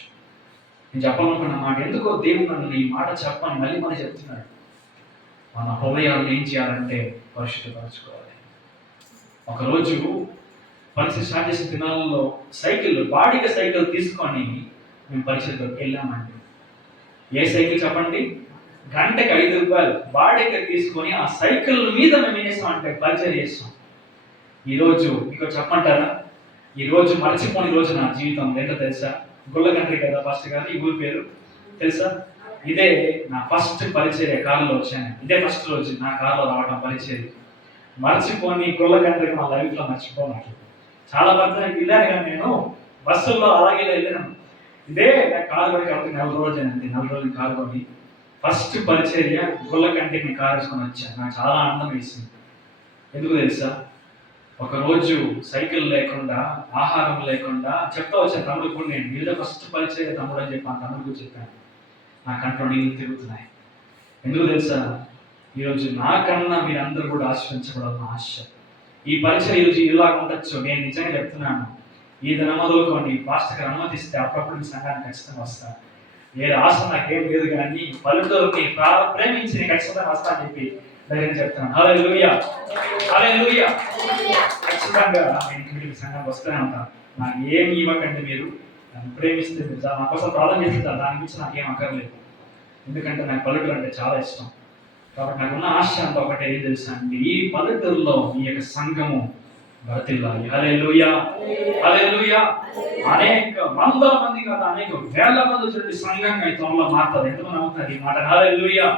నేను చెప్పాలనుకున్న మాట, ఎందుకో దేవుడు నన్ను ఈ మాట చెప్పని మళ్ళీ చెప్తున్నాడు. మన హృదయాలను ఏం చేయాలంటే పరిశుద్ధపరచుకోవాలి. ఒకరోజు పరిచయం స్టార్ట్ చేసిన దినాలలో సైకిల్, బాడిగ సైకిల్ తీసుకొని మేము పరిచయలోకి వెళ్ళామండి. ఏ సైకిల్ చెప్పండి? గంటకి 5 రూపాయలు బాడిగ తీసుకొని ఆ సైకిల్ మీద మేము ఏం చేస్తామంటే పరిచయం చేస్తాం. ఈరోజు మీకు చెప్పమంటారా? ఈరోజు మర్చిపోని రోజు నా జీవితంలో ఏంటో తెలుసా? గుళ్ళగండ్రి కదా ఫస్ట్ గారు, ఈ ఊరి పేరు తెలుసా? ఇదే నా ఫస్ట్ పరిచర్య. కారులో వచ్చాను. ఇదే ఫస్ట్ రోజు నా కారులో రావడం పరిచర్య. మర్చిపోని గుళ్ళగండ్రికి నా లైఫ్లో మర్చిపోను. చాలా మంది వెళ్ళాను కానీ నేను బస్సుల్లో అలాగే వెళ్ళాను. ఇదే నా కారు కొని కాబట్టి 4 రోజులు అండి. 4 రోజులు కారు కొని ఫస్ట్ పరిచర్య గుళ్ళకంటికి కారు వేసుకొని వచ్చాను. నాకు చాలా ఆనందం వేసింది. ఎందుకు తెలుసా? ఒకరోజు సైకిల్ లేకుండా, ఆహారం లేకుండా చెప్తా వచ్చాను తమ్ముడు కూడా. నేను మీరే ఫస్ట్ పరిచర్య తమ్ముడు అని చెప్పి ఆ తమ్ముడు చెప్పాను. నా కంట్లో నీళ్ళు తిరుగుతున్నాయి. ఎందుకు తెలుసా? ఈరోజు నాకన్నా మీరందరూ కూడా ఆశీర్వించబడాలని ఆశ. ఈ పరిచయం ఈరోజు ఇలా ఉండొచ్చు. నేను నిజంగా చెప్తున్నాను, ఈ దినమదులుకొని పాస్టర్ గారు అనుమతిస్తే అప్పుడప్పుడు మీ సంఘానికి ఖచ్చితంగా వస్తాను. ఏ ఆశ నాకేం లేదు కానీ పల్లెటూరుకి ప్రేమించి నేను ఖచ్చితంగా వస్తా అని చెప్పి ధైర్యం చెప్తున్నాను. హల్లెలూయా, హల్లెలూయా. ఖచ్చితంగా నేను సంఘానికి వస్తూనే ఉంటాను. నాకు ఏమి ఇవ్వకండి, మీరు నన్ను ప్రేమిస్తే మీరు నా కోసం ప్రార్థన చేస్తుంటారు. దాని గురించి నాకేం అక్కర్లేదు. ఎందుకంటే నాకు పల్లెటూరు అంటే చాలా ఇష్టం. కాబట్టి నాకున్న ఆశ అంతా ఒకటే, ఏం తెలుసా అండి, ఈ పల్లెటూరులో ఈ యొక్క సంఘము వర్ధిల్లాలి. హల్లెలూయా, హల్లెలూయా. అనేక వందల మంది కాదు, అనేక వేల మంది చూడండి సంఘంగా ఈ త్వరలో మారుతారు. ఎందుకు నమ్ముతారు ఈ మాట? హల్లెలూయా.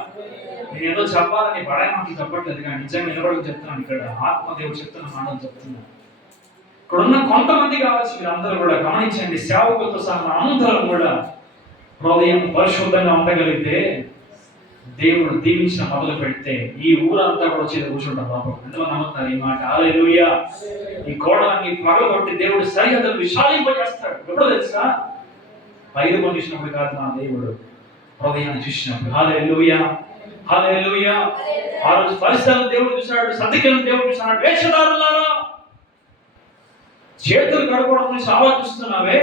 నేను ఏదో చెప్పాలని బడా మాటలు చెప్పట్లేదు, కానీ నిజంగా నిలబడి చెప్తున్నాను. ఇక్కడ ఆత్మదేవుడు చెప్తున్న మాటలు చెప్తున్నాను. ఇక్కడ ఉన్న కొంతమంది కావచ్చు, మీరు అందరూ కూడా గమనించండి. సేవకులతో సహా అందరం కూడా హృదయం పరిశుద్ధంగా ఉండగలిగితే, దేవుడు దీవించిన మొదలు పెడితే ఈ ఊరంతా కూడా వచ్చి కూర్చుంటాం పాపం. ఎందులో నమ్ముతున్నారు ఈ మాట? హల్లెలూయా. ఈ గోడలన్నీ పగలగొట్టి దేవుడు సరిహద్దులు విశాలింపజేస్తాడు. ఎప్పుడు తెలుసా? పైరు పండించినప్పుడు కాదు, నా దేవుడు హృదయాన్ని చూసినప్పుడు. హల్లెలూయా, హల్లెలూయా. ఆ రోజు పరిస్థితులను దేవుడు చూశాడు, సద్దికలను దేవుడు చూశాడు. వేషధారులారా, చేతులు కడుకోవడం గురించి ఆలోచిస్తున్నావే,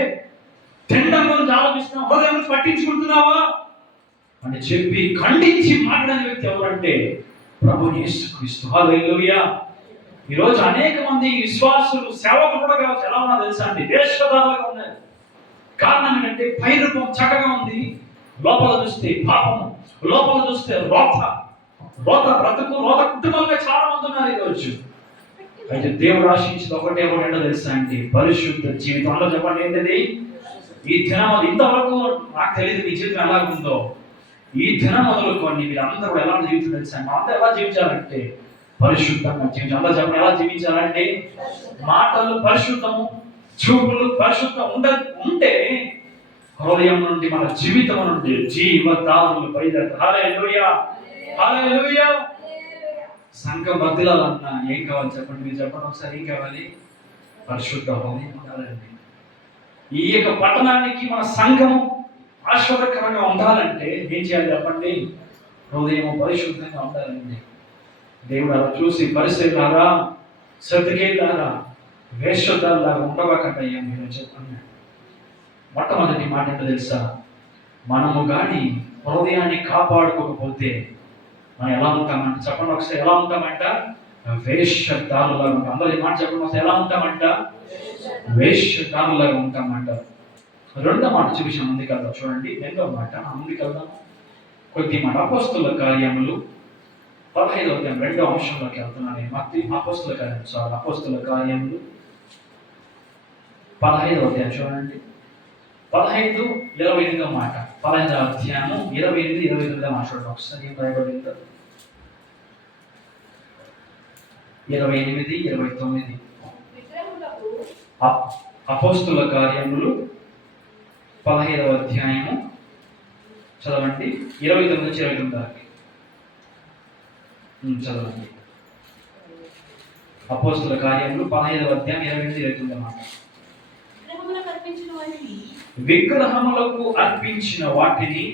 తినడం గురించి ఆలోచిస్తున్నావు, హృదయం గురించి పట్టించుకుంటున్నావా అని చెప్పి ఖండించి మాట్లాడిన వ్యక్తి ఎవరంటే ప్రభువు యేసుక్రీస్తు. హల్లెలూయా. ఈరోజు అనేక మంది విశ్వాసులు, సేవకులు కూడా కావచ్చు, ఎలా ఉన్నా తెలుసా అండి? వేషధారులుగా ఉన్నారు. కారణం ఏంటంటే పై రూపం చక్కగా ఉంది, లోపల చూస్తే పాపము, లోపల చూస్తే రోత బ్రతుకు, రోత కుటుంబంగా చాలా మంది ఉన్నారు ఈరోజు. అయితే దేవుడు ఆశించింది ఒకటే ఏంటో తెలుసా అండి? పరిశుద్ధ జీవితం. అందులో చెప్పండి ఏంటిది? ఈ దినం ఇంతవరకు నాకు తెలియదు మీ జీవితం ఎలా ఉందో. ఈ దినం మొదలుకొని మీరందరూ ఎలా జీవితం తెలుసా? అందరూ ఎలా జీవించాలంటే పరిశుద్ధంగా జీవించాలి. అందరూ చెప్పండి, ఎలా జీవించాలంటే మాటలు పరిశుద్ధము, చూపులు పరిశుద్ధం ఉంటే హృదయం నుండి, మన జీవితం నుండి జీవదారులు బయలుదేరుతారు. హల్లెలూయా, హల్లెలూయా. సంఘం వర్ధిల్లాలన్నా ఏం కావాలి చెప్పండి? మీరు చెప్పండి ఒకసారి. ఏం కావాలి? పరిశుద్ధ హృదయం ఉండాలండి. ఈ యొక్క పట్టణానికి, మన సంఘం ఆశ్చర్యకరంగా ఉండాలంటే ఏం చేయాలి చెప్పండి? హృదయం పరిశుద్ధంగా ఉండాలండి. దేవుడు అలా చూసి పరిశీలారా, సర్దికేలారా, వేషధారులాగా ఉండవకటయ్యా మీరు చెప్పండి. మొట్టమొదటి మాట ఏంటో తెలుసా? మనము కానీ హృదయాన్ని కాపాడుకోకపోతే మనం ఎలా ఉంటామంట? చెప్పండి ఒకసారి. ఎలా ఉంటామంట? వేషధారులాగా ఉంటాం. అందరూ ఈ మాట చెప్పండి ఒకసారి. ఎలా ఉంటామంట? వేషధారులాగా ఉంటామంట. రెండో మాట చూపించాం ముందుకు వెళ్దాం. చూడండి, రెండో మాట ముందుకు వెళ్దాం. కొద్ది మాట అపోస్తుల కార్యములు 15వ అధ్యాయం 2వ అంశంలోకి వెళ్తున్నాను నేను. అపోస్తుల కార్యం, అపోస్తుల కార్యములు 15వ అధ్యాయం చూడండి. 15:28 మాట. 15వ అధ్యాయము 28-29 మాట చూడండి ఒకసారి. ఏం రాయబడిందో? 28-29. అపోస్తుల కార్యములు 15వ అధ్యాయము చదవండి. 29-29 దాకా చదవండి. అపోస్తుల కార్యములు 15వ అధ్యాయం 28-29 మాట. విగ్రహములకు అర్పించిన వాటిని,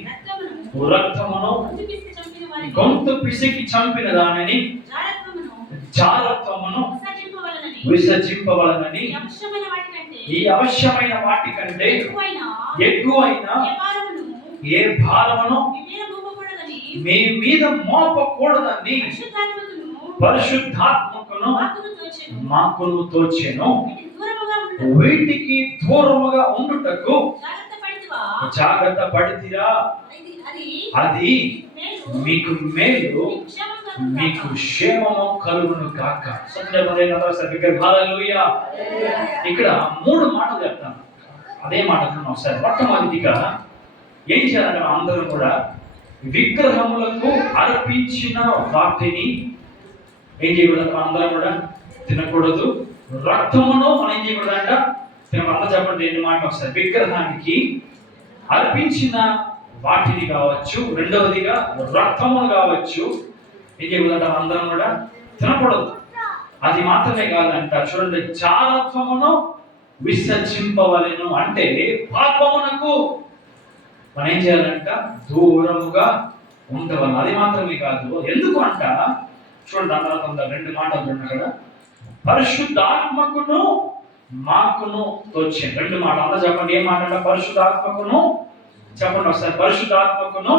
రక్తమును గొంతు పిసికి చంపిన దానిని, జారత్వమును విసర్జింపవలనని, ఈ అవశ్యమైన వాటి కంటే ఎక్కువైన ఏ భారమును మీ మీద మోపకూడదని పరిశుద్ధాత్మకును మాకును తోచెను. వీటికి దూరముగా ఉండుటకు జాగ్రత్త పడితిరా. అది మీకు మేలు, మీకు క్షేమము కలుగును కాక. హల్లెలూయా. ఇక్కడ 3 మాటలు చెప్తాను, అదే మాట ఒకసారి. మొట్టమొదటిగా ఏం చేయాలంటే అందరూ కూడా విగ్రహములకు అర్పించిన వాటిని ఏం చేయకూడదు? అందరం కూడా తినకూడదు. రక్తమును మనం ఏం చేయకూడదంట? తినకూడదు. చెప్పండి రెండు మాటలు ఒకసారి. విగ్రహానికి అర్పించిన వాటిని కావచ్చు, రెండవదిగా రక్తమును కావచ్చు, ఏం చేయకూడదంట? అందరం కూడా తినకూడదు. అది మాత్రమే కాదంట, చూడండి, జారత్వమును విసర్జింపవలెను. అంటే పాపమునకు మనం ఏం చేయాలంట? దూరముగా ఉండవలను. అది మాత్రమే కాదు, ఎందుకు అంట? చూడండి, అందరూ 2 మాటలు చూడండి అక్కడ. పరిశుద్ధాత్మకును మాకును తోచే. 2 మాటలు. అందరూ చెప్పండి, ఏం మాట అంట? పరిశుద్ధాత్మకును. చెప్పండి ఒకసారి. పరిశుద్ధాత్మకును,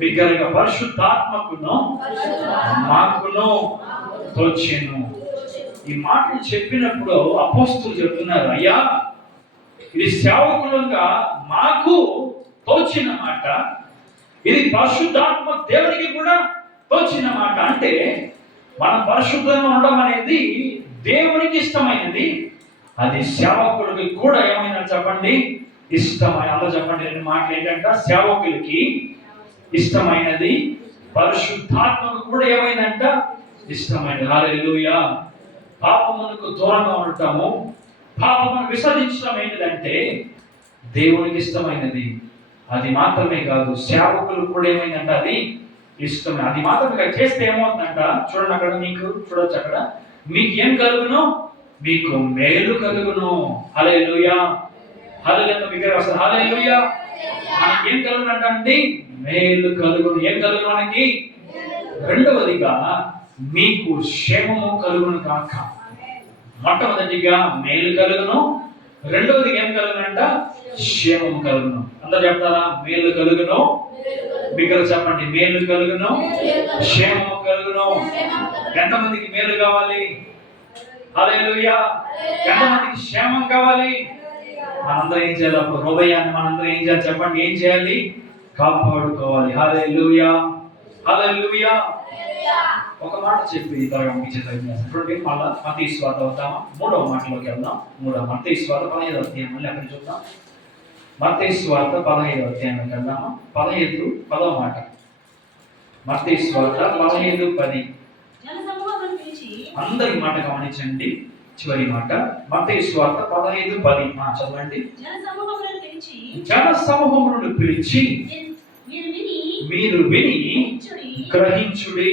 బిగ్గరగా, పరిశుద్ధాత్మకును మాకును తోచెను. ఈ మాటలు చెప్పినప్పుడు అపోస్తులు చెప్తున్నారు, అయ్యా ఇది సేవకులుగా మాకు తోచిన మాట, ఇది పరిశుద్ధాత్మ దేవునికి కూడా తోచిన మాట. అంటే మనం పరిశుద్ధంగా ఉండడం అనేది దేవునికి ఇష్టమైనది. అది సేవకులకి కూడా ఏమైనా చెప్పండి, ఇష్టమైన. అందరూ చెప్పండి రెండు మాటలు ఏంటంట, సేవకులకి ఇష్టమైనది, పరిశుద్ధాత్మకు కూడా ఏమైందంట, ఇష్టమైనది. హల్లెలూయా. పాపమునకు దూరంగా ఉండటము, పాపమును విసర్జించడం ఏంటిదంటే దేవునికి ఇష్టమైనది. అది మాత్రమే కాదు, సేవకులు కూడా ఏమైందంట, అది ఇష్టమే. అది మాత్రమే చేస్తే ఏమవుతుందంట, చూడండి అక్కడ, మీకు చూడొచ్చు అక్కడ, మీకు ఏం కలుగును, మీకు మేలు కలుగును. హల్లెలూయా. హల్లెలూయా. మీకు అసలు హల్లెలూయా. మనకి ఏం కలుగునంట అండి, మేలు కలుగును. ఏం కలుగును మనకి? రెండవదిగా మీకు క్షేమము కలుగును కాక. మొట్టమొదటిగా మేలు కలుగును, రెండవదిగా ఏం కలుగునంట, క్షేమము కలుగును. అందరూ చెప్తారా? మేలు కలుగును. మీకు చెప్పండి, మేలు కలుగును, క్షేమము కలుగును. ఎంతమందికి మేలు కావాలి? హల్లెలూయా. ఎంతమందికి క్షేమం కావాలి? మనందరం ఏం చేయాలి? అప్పుడు హృదయాన్ని మనందరం ఏం చేయాలి చెప్పండి? ఏం చేయాలి? కాపాడుకోవాలి. హల్లెలూయా. హల్లెలూయా. ఒక మాట చెప్పి త్వరగా చూడండి. మళ్ళా మత్తయి సువార్త వద్దామా? 3వ మాటలోకి వెళ్దాం. మత్తయి సువార్త 15వ అధ్యాయం, మళ్ళీ అక్కడ చూద్దాం. మత్తయి సువార్త 15వ అధ్యాయంలోకి వెళ్దామా? 10వ మాట. మత్తయి సువార్త 15:10. అందరి మాట గమనించండి. చివరి మాట మత్తయి సువార్త 15:10. చదవండి. జన సమూహములను పిలిచి మీరు విని గ్రహించుడి.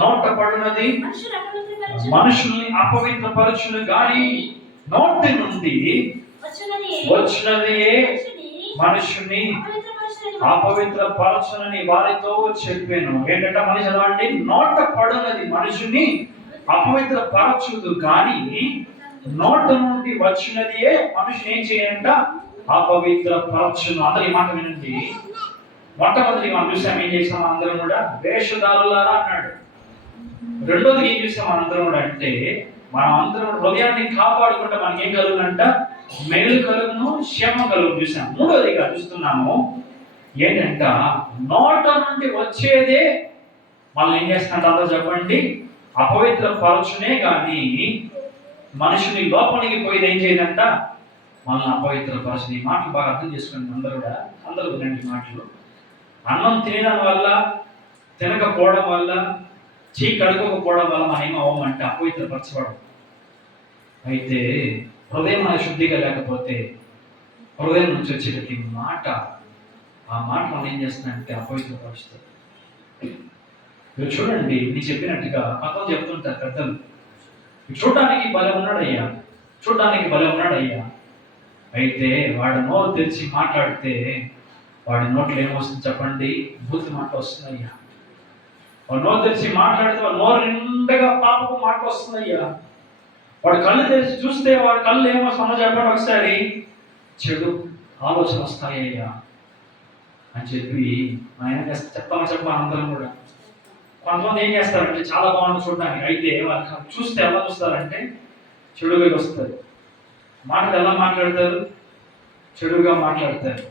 నోట పడినది మనుషుల్ని అపవిత్రపరచును గాని నోటి నుండి వచ్చినది మనుషుని అపవిత్రపరచునని వారితో చెప్పాను. ఏంటంటే మనిషి చదవండి. నోట పడినది మనుషుని అపవిత్రపరచుదు కానీ నోట నుండి వచ్చినదియే మనుషుని ఏం చేయంట, అపవిత్రపరచును. అందరూ ఈ మాట వినండి. మొట్టమొదటి మనం చూసాం, ఏం చేసాం అందరం కూడా, వేషధారులారా అన్నాడు. రెండోది ఏం చూసాం అందరం కూడా అంటే, మనం అందరం హృదయాన్ని కాపాడుకుంటే మనకి ఏం కలుగునంట, మేలు కలుగును, క్షేమం కలుగును చూసాం. మూడోదిగా చూస్తున్నాము ఏంటంట, నోట నుండి వచ్చేదే మనం ఏం చేస్తున్నట్టు అందరూ చెప్పండి, అపవిత్ర పరచునే కానీ మనుషుని లోపలికి పోయేది ఏం చేయదంట, మనల్ని అపవిత్ర పరచుని. ఈ మాటలు బాగా అర్థం చేసుకోండి అందరూ కూడా. అందరూ వినండి మాటలు. అన్నం తినడం వల్ల, తినకపోవడం వల్ల, చీ కడుక్కోకపోవడం వల్ల మనం ఏమో అవ్వమంటే అపవిత్రపరచబడం. అయితే హృదయం మన శుద్ధిగా లేకపోతే హృదయం నుంచి వచ్చేటటువంటి మాట, ఆ మాట మనం ఏం చేస్తుందంటే అపవిత్రపరుస్తుంది. మీరు చూడండి, నేను చెప్పినట్టుగా పక్కన చెప్తుంటారు పెద్దలు, చూడడానికి భలే ఉన్నాడయ్యా, చూడడానికి భలే ఉన్నాడయ్యా. అయితే వాడు నోరు తెరిచి మాట్లాడితే వాడి నోట్లో ఏమొస్తుంది చెప్పండి, బూతు మాట వస్తుందయ్యా. వాడు నోరు తెరిచి మాట్లాడితే వాడు నోరు నిండగా పాపపు మాట వస్తుందయ్యా. వాడు కళ్ళు తెరిచి చూస్తే వాడి కళ్ళు ఏమొస్తుందో చెప్పండి ఒకసారి, చెడు ఆలోచన వస్తాయ్యా అని చెప్పి ఆయన చెప్పాలి అందరం కూడా. కొంతమంది ఏం చేస్తారంటే చాలా బాగుంటుంది చూడడానికి, అయితే వాళ్ళు చూస్తే ఎలా చూస్తారంటే చెడుగా వస్తారు. మాటలు ఎలా మాట్లాడతారు, చెడుగా మాట్లాడతారు.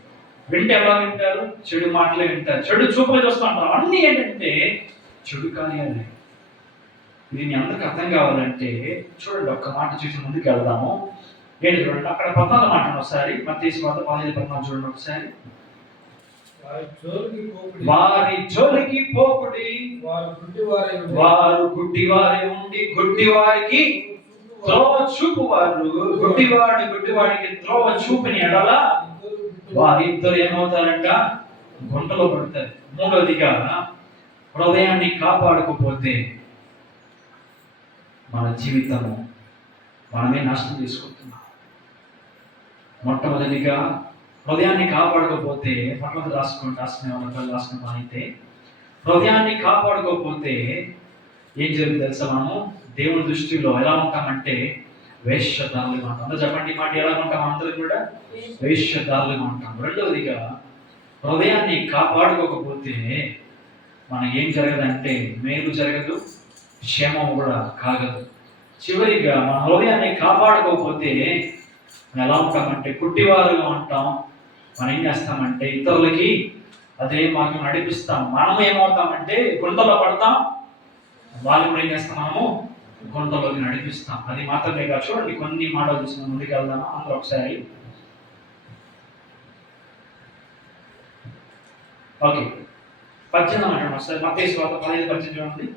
వింటే ఎలా వింటారు, చెడు మాటలే వింటారు. చెడు చూపులు చూస్తూ ఉంటారు. అన్నీ ఏంటంటే చెడు కార్యాలే. ఇది మీ అందరికి అర్థం కావాలంటే చూడండి, ఒక్క మాట చూసి ముందుకు వెళ్దాము. ఏంటి చూడండి, అక్కడ 14 మాటలు ఒకసారి మత్తయి సువార్త 15:14 చూడండి ఒకసారి. వారి జోలికి పోకుడి, వారు గుడ్డివారే ఉండి గుడ్డివారికి త్రోవ చూపువారు. గుడ్డివాడికి త్రోవ చూపిని ఎడల వారిద్దరు ఏమవుతారంట, గుంటలో పడతారు. మూడవదిగా హృదయాన్ని కాపాడుకోపోతే మన జీవితము మనమే నాశనం చేసుకుంటున్నాం. మొట్టమొదటిగా హృదయాన్ని కాపాడుకోపోతే, మొట్టమొదటి రాసుకుంటాం అయితే హృదయాన్ని కాపాడుకోపోతే ఏం జరుగుతుంది తెలుసా, మనము దేవుని దృష్టిలో ఎలా ఉంటామంటే వేశ్యదారులుగా ఉంటాం. అందరూ చెప్పండి మాట, ఎలా ఉంటాం అందరూ కూడా, వేశ్యదారులుగా ఉంటాం. రెండవదిగా హృదయాన్ని కాపాడుకోకపోతే మనకి ఏం జరగదంటే మేలు జరగదు, క్షేమం కూడా కాగదు. చివరిగా మన హృదయాన్ని కాపాడుకోకపోతే మనం ఎలా ఉంటామంటే గుడ్డివారుగా ఉంటాం. మనం ఏం చేస్తామంటే ఇతరులకి అదే మార్గం నడిపిస్తాం. మనం ఏమవుతామంటే గుంటలో పడతాం, వాళ్ళు కూడా ఏం చేస్తాం, మనము కొంతలోకి నడిపిస్తాం. అది మాత్రమే కాదు, చూడండి కొన్ని మాటలు చూసిన ముందుకు వెళ్దామా అందరూ ఒకసారి. ఓకే, 18 అంటాడు ఒకసారి. మత్తయి సువార్త 15:18 చూడండి.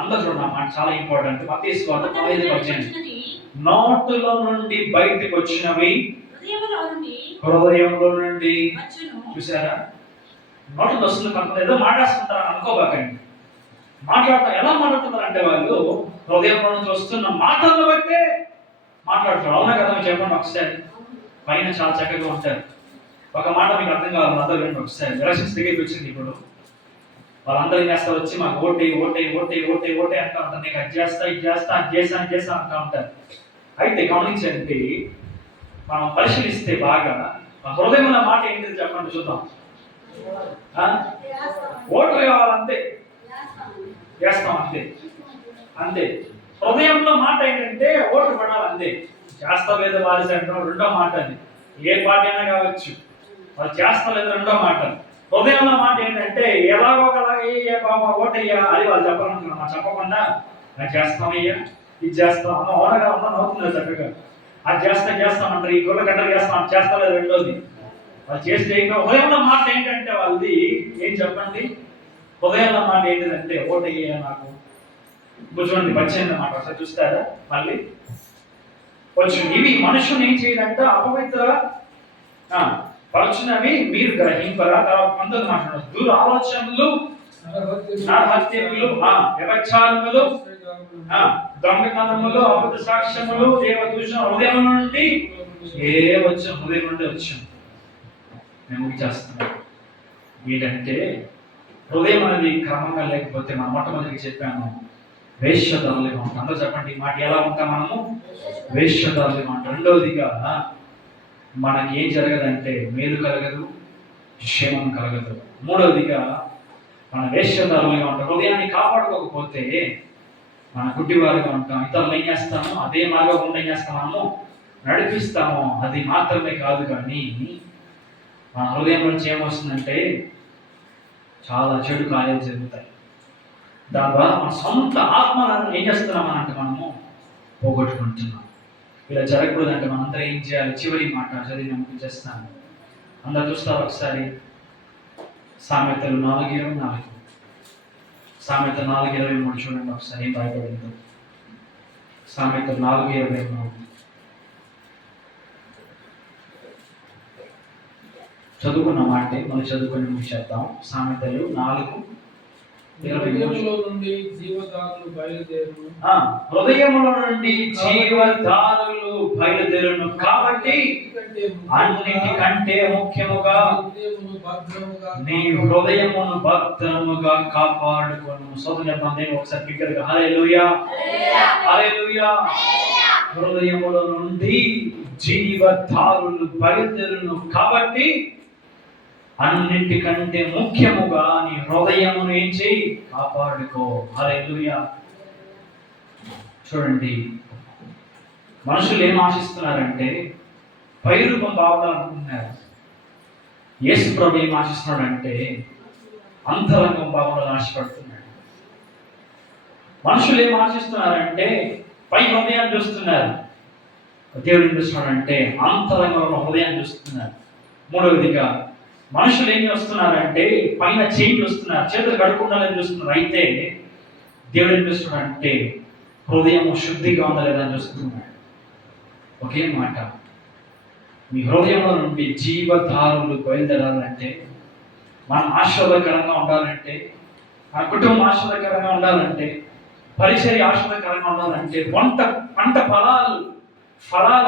అందరూ చూడండి, ఆ మాట చాలా ఇంపార్టెంట్. మత్తయి సువార్త 15:18. నోటులో నుండి బయటకు వచ్చినవి హృదయంలో నుండి. చూసారా, నోట్లో వస్తుంది కొంత ఏదో మాట్లాడుతుంటారు అనుకోబాకండి. ఎలా మాట్లాడుతున్నారు అంటే వాళ్ళు హృదయంలో నుంచి వస్తున్న మాటలను బట్టే మాట్లాడుతున్నారు. అవునా కదా, చెప్పండి ఒకసారి. పైన చాలా చక్కగా ఉంటారు. ఒక మాట మీకు అర్థం కావాలి, అందరూ వినండి ఒకసారి. ఎలక్షన్స్ దగ్గరికి వచ్చింది ఇప్పుడు. వాళ్ళందరూ ఏం చేస్తారు, వచ్చి మాకు ఓటే ఓటే ఓటే ఓటే ఓటే అంటూ ఉంటారు. నీకు అది చేస్తా, ఇది చేస్తా, అది చేస్తా, అది చేస్తా అంటూ ఉంటారు. అయితే గమనించండి, మనం పరిశీలిస్తే బాగా హృదయంలో మాట ఏంటిది చెప్పండి చూద్దాం. ఓట్లు కావాలంతే, చేస్తాం అంతే అంతే. హృదయంలో మాట ఏంటంటే ఓట్లు పడాలంతే. చేస్తా లేదా వారి అంటాం రెండో మాట. అది ఏ పార్టీ అయినా కావచ్చు, వాళ్ళు చేస్తా లేదా రెండో మాట. హృదయంలో మాట ఏంటంటే ఎలాగో ఓటయ్యా అది వాళ్ళు చెప్పాలనుకున్నాం. చెప్పకుండా అది చేస్తామయ్యా, ఇది చేస్తాం అమ్మ ఓనగా అమ్మ నవ్వుతుంది చక్కగా. అది చేస్తామంటారు, ఈ గుళ్ళ గంటలు చేస్తాం, చేస్తా లేదా రెండోది. వాళ్ళు చేస్తే హృదయంలో మాట ఏంటంటే వాళ్ళది ఏం చెప్పండి. హృదయంలో మాట ఏంటిదంటే ఓటయ్యా నాకు. ఇప్పుడు చూడండి 18 మాట ఒకసారి చూస్తారా మళ్ళీ. కొంచెం ఇవి మనుషుని ఏం చేయాలంటే అపవిత్ర పరచునవి మీరు గ్రహింపరా. తర్వాత 19 మాట్లాడు. దూర ఆలోచనలు, నరహత్యములు, వ్యభిచారములు, దొంగతనములు, అబద్ధ సాక్ష్యములు, దేవదూషణ హృదయం నుండి వచ్చాం. హృదయం నుండి వచ్చాం. మేము చేస్తున్నాం ఏంటంటే హృదయం అనేది క్రమంగా లేకపోతే, మనం మొట్టమొదటికి చెప్పాను వేశ్యదారులుగా ఉంటాం. అందరూ చెప్పండి ఈ మాట. ఎలా ఉంటాం మనము? వేశ్యదారులుగా ఉంటాం. రెండవదిగా మనకి ఏం జరగదంటే మేలు కలగదు, క్షేమం కలగదు. మూడవదిగా మన వేశ్యదారులుగా ఉంటాం. హృదయాన్ని కాపాడుకోకపోతే మన గుడ్డివారుగా ఉంటాం. ఇతరులు ఏం చేస్తాము, అదే మార్గం ఏం చేస్తాం, మనము నడిపిస్తాము. అది మాత్రమే కాదు, కానీ మన హృదయం నుంచి ఏమొస్తుందంటే చాలా చెడు కార్యాలు జరుగుతాయి. దాని ద్వారా మన సొంత ఆత్మలను ఏం చేస్తున్నామనంటే మనము పోగొట్టుకుంటున్నాం. ఇలా జరగకూడదంటే మనందరూ ఏం చేయాలి? చివరి మాట చదివి ముగించేస్తాను. అందరూ చూస్తారు ఒకసారి. సామెతలు 4:24. సామెత 4:23 చూడండి ఒకసారి ఏం భయపడిందో. సామెతలు 4:23 చదువుకున్న మాటే మనం చదువుకొని ముగిచేద్దాం. సామెతలు 4:23. హృదయములో నుండి జీవధారులు బయలుదేరును కాబట్టి అన్నిటికంటే ముఖ్యముగా నీ హృదయమును భద్రముగా కాపాడుకొను. సోదరులందరూ ఒకసారి బిగ్గరగా హల్లెలూయా హల్లెలూయా. హృదయములో నుండి జీవధారులు బయలుదేరును కాబట్టి అన్నిటికంటే ముఖ్యముగా నీ హృదయమును ఏం చేయి? కాపాడుకో. హల్లెలూయా. చూడండి, మనుషులు ఏం ఆశిస్తున్నారంటే పైరూపం బాగుండాలనుకుంటున్నారు. యేసు ప్రభు ఏం ఆశిస్తున్నాడంటే అంతరంగం బాగుండాలని ఆశపడుతున్నాడు. మనుషులు ఏం ఆశిస్తున్నారంటే పై హృదయాన్ని చూస్తున్నారు. దేవుడు ఏం చూస్తున్నాడంటే అంతరంగంలో హృదయాన్ని చూస్తున్నారు. మూడవదిగా మనుషులు ఏం చూస్తున్నారంటే పైన చేయి చూస్తున్నారు, చేతులు కడుక్కుండాలని చూస్తున్నారు. అయితే దేవుడు ఏం చూస్తున్నాడంటే హృదయం శుద్ధిగా ఉందా లేదా అని చూస్తున్నాడు. ఒకే మాట, మీ హృదయంలో నుండి జీవధారులు బయలుదేరాలంటే, మనం ఆశీర్వాదకరంగా ఉండాలంటే, మన కుటుంబం ఆశీర్వాదకరంగా ఉండాలంటే, పరిచర్య ఆశీర్వాదకరంగా ఉండాలంటే, పంట ఫలాలు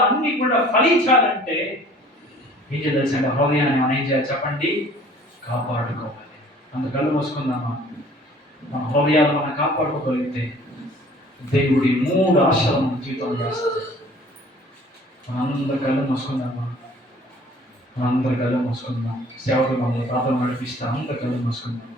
అన్నీ కూడా ఫలించాలంటే ఏం చేయాల్సింటే హృదయాన్ని మనం ఏం చేయాలి చెప్పండి? కాపాడుకోవాలి. అంత కళ్ళు మూసుకుందామా? మన హృదయాలు మనం కాపాడుకోగలిగితే దేవుడి 3 ఆశలు మన జీవితంలో చేస్తాడు. మనందరి కళ్ళు మూసుకుందామా? మనందరి కళ్ళు మూసుకుందాం. సేవకులు మనల్ని ప్రార్థన నడిపిస్తే అందరి కళ్ళు మూసుకుందాం.